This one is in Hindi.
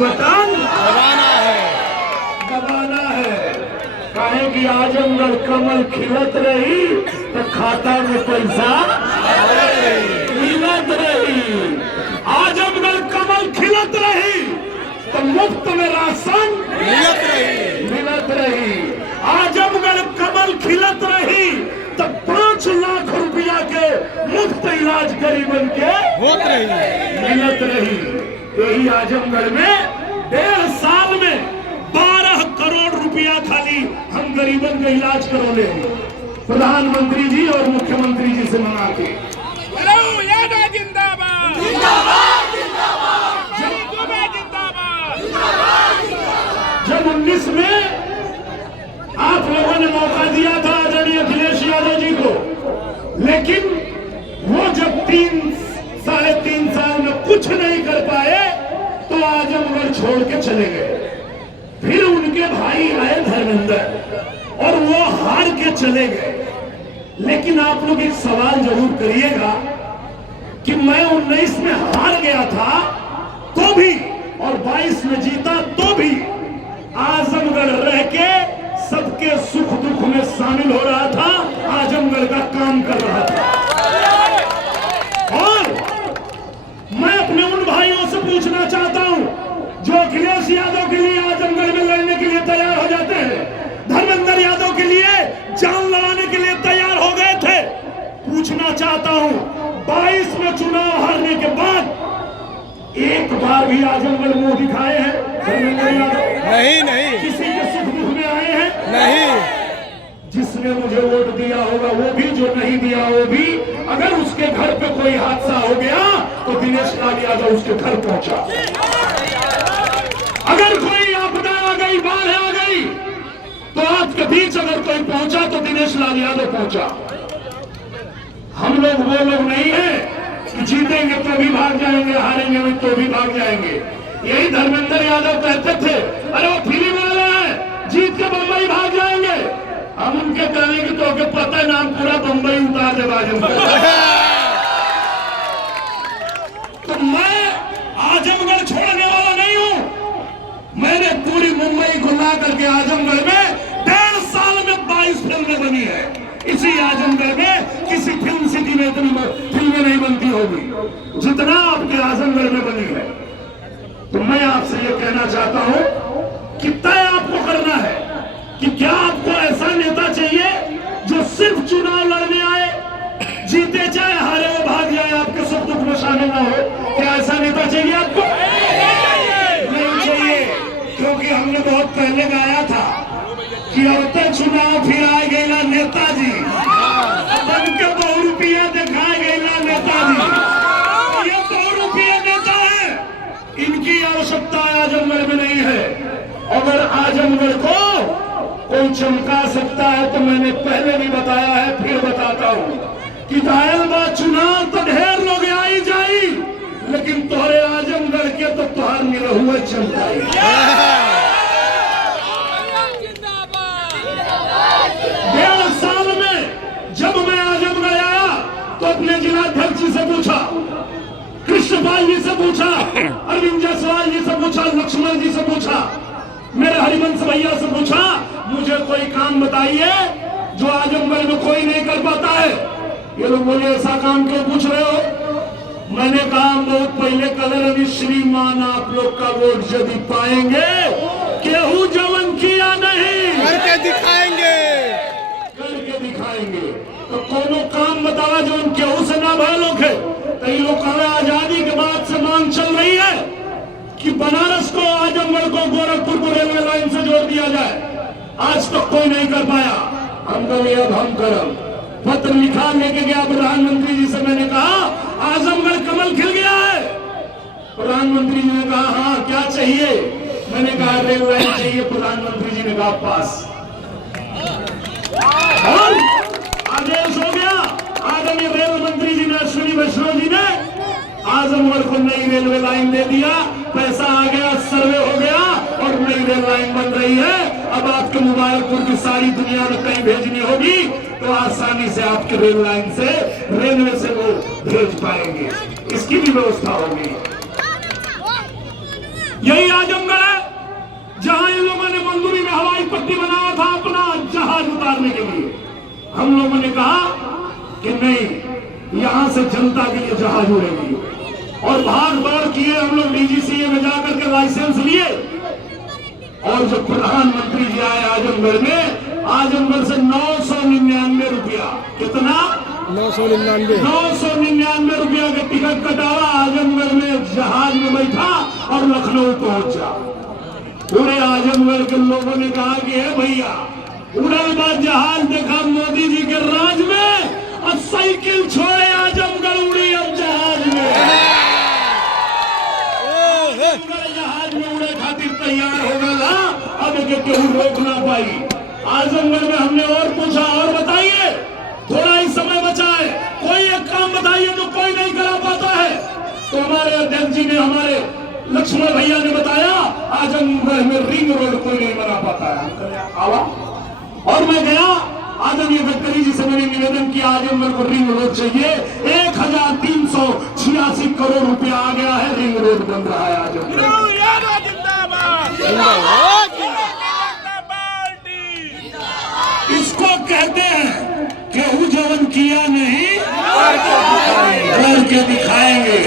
बटन दबाना है। काहे कि आजमगढ़ कमल खिलत रही तो खाता में पैसा मिलत रही। आजमगढ़ कमल खिलत रही तो मुफ्त में राशन मिलत रही। आजमगढ़ कमल खिलत रही तो 5 लाख रुपया के मुफ्त इलाज गरीबन के मिलत रही। यही आजमगढ़ में 1.5 साल में 12 करोड़ रुपया खाली हम गरीबन का इलाज करौले हैं, प्रधानमंत्री जी और मुख्यमंत्री जी से मंगा के। जब 19 में आप लोगों ने मौका दिया था आदरणीय अखिलेश यादव जी को, लेकिन वो जब 3-3.5 साल में कुछ नहीं कर पाए तो आजमगढ़ छोड़ के चले गए। फिर उनके भाई आए धर्मेंद्र और वो हार के चले गए। लेकिन आप लोग एक सवाल जरूर करिएगा कि मैं 19 में हार गया था तो भी और 22 में जीता तो भी आजमगढ़ रह के सबके सुख दुख में शामिल हो रहा था, आजमगढ़ का काम कर रहा था। और मैं अपने उन भाइयों से पूछना चाहता हूं जो अखिलेश यादव के लिए आजमगढ़ में लड़ने के लिए तैयार हो जाते हैं, धर्मेंद्र यादव के लिए जान लड़ाने के लिए तैयार हो गए थे। पूछना चाहता हूं 22 में चुनाव हारने के बाद एक बार भी आजमगढ़ मुंह दिखाए हैं धर्मेंद्र यादव? नहीं। किसी के सुख दुख में आए हैं? नहीं। जिसने मुझे वोट दिया होगा वो भी, जो नहीं दिया वो भी। अगर उसके घर पे कोई हादसा हो गया तो दिनेश लाल यादव उसके घर पहुंचा। अगर कोई आपदा आ गई, बाढ़ आ गई, तो आपके बीच अगर कोई पहुंचा तो दिनेश लाल यादव पहुंचा। हम लोग वो लोग नहीं है कि जीतेंगे तो भी भाग जाएंगे, हारेंगे तो भी भाग जाएंगे। यही धर्मेंद्र यादव कहते थे, अरे वो फिल्म वाला है, जीत के बंबई भाग जाएंगे। हम उनके कहेंगे तो के पता है नाम पूरा बंबई उतार दे आजमगढ़। तो मैं आजमगढ़ छोड़ने वाला नहीं हूं। मैंने पूरी मुंबई को ला करके आजमगढ़ में 1.5 साल में 22 फिल्में बनी है। इसी आजमगढ़ में किसी फिल्म सिटी में इतनी फिल्में नहीं बनती होगी जितना आपके आजमगढ़ में बनी है। तो मैं आपसे ये कहना चाहता हूं कि तय आपको करना है कि क्या आपको ऐसा नेता चाहिए जो सिर्फ चुनाव लड़ने आए, जीते चाहे हारे वो भाग जाए, आपके सुख दुख में शामिल ना हो? क्या ऐसा नेता चाहिए आपको? नहीं चाहिए, क्योंकि हमने बहुत पहले गाया था कि अब तक चुनाव फिर आए गए ना नेताजी, बन के 2 रुपया दिखाए गए ना नेताजी। ये 2 रुपये नेता है, इनकी आवश्यकता आजमगढ़ में नहीं है। अगर आजमगढ़ को कोई चमका सकता है तो मैंने पहले भी बताया है, फिर बताता हूं कि घायल बात चुनाव तो ढेर लोग आई जाई, लेकिन तोहरे आजमगढ़ के तो तुहार मिले हुए चमकाई। 1.5 साल में जब मैं आजमगढ़ आया तो अपने जिलाध्यक्ष जी से पूछा, कृष्णपाल जी से पूछा, अरविंद जायसवाल जी से पूछा, लक्ष्मण जी से पूछा, मेरे हरिवंश भैया से पूछा, मुझे कोई काम बताइए जो आजमगढ़ में कोई नहीं कर पाता है। ये लोग बोले ऐसा काम क्यों पूछ रहे हो? मैंने कहा बहुत पहले कलर श्रीमान आप लोग का वोट यदि पाएंगे, केहू जवन किया नहीं करके दिखाएंगे। तो कोनो काम बतावा जो उन केहू से ना भय लोग है। तो ये लोग कहा आजादी के बाद से मांग चल रही है कि बनारस को, आजमगढ़ को, गोरखपुर को रेलवे लाइन से जोड़ दिया जाए। आज तक कोई नहीं कर पाया। हम कभी अब हम करम पत्र लिखा लेके गया प्रधानमंत्री जी से, मैंने कहा आजमगढ़ कमल खिल गया है। प्रधानमंत्री जी ने कहा हाँ क्या चाहिए? मैंने कहा रेल लाइन चाहिए। प्रधानमंत्री जी ने कहा पास, और आदेश हो गया। आदरणीय रेल मंत्री जी ने, अश्विनी वैष्णव जी ने आजमगढ़ को नई रेलवे लाइन दे दिया, पैसा आ गया, सर्वे हो गया और नई रेल लाइन बन रही है। अब आपके मुबारकपुर की सारी दुनिया में कहीं भेजनी होगी तो आसानी से आपके रेल लाइन से, रेलवे से वो भेज पाएंगे। इसकी भी व्यवस्था होगी। यही आजमगढ़ है जहां इन लोगों ने मंजूरी में हवाई पट्टी बनाया था अपना जहाज उतारने के लिए। हम लोगों ने कहा कि नहीं, यहां से जनता के लिए जहाज उड़ेगी, और भाग दौड़ किए हम लोग डीजीसीए में जाकर के लाइसेंस लिए। और जो प्रधानमंत्री जी आए आजमगढ़ में, आजमगढ़ से 999 रुपया, कितना 999 रुपया का टिकट कटावा, आजमगढ़ में जहाज में बैठा और लखनऊ पहुंचा। पूरे आजमगढ़ के लोगों ने कहा कि हे भैया, उड़ल बाद जहाज देखा मोदी जी के राज में, और साइकिल छोड़े आजमगढ़ उड़ी अब जहाज में। जहाज में उड़े खातिर तैयार हो गया, अब केहू रोक ना पाई। आजमगढ़ में हमने और पूछा, और बताइए, थोड़ा ही समय बचा है, कोई एक काम बताइए जो कोई नहीं करा पाता है। तो हमारे अध्यक्ष जी ने, हमारे लक्ष्मण भैया ने बताया, आजमगढ़ में रिंग रोड कोई नहीं बना पाता है। आवा, और मैं गया, आदरणीय गडकरी जी से मैंने निवेदन किया, आजमगढ़ को रिंग रोड चाहिए। 1386 करोड़ रुपया आ गया है, रिंग रोड बन रहा है आजमगढ़। इसको कहते हैं केहू जवन किया नहीं करके दिखाएंगे।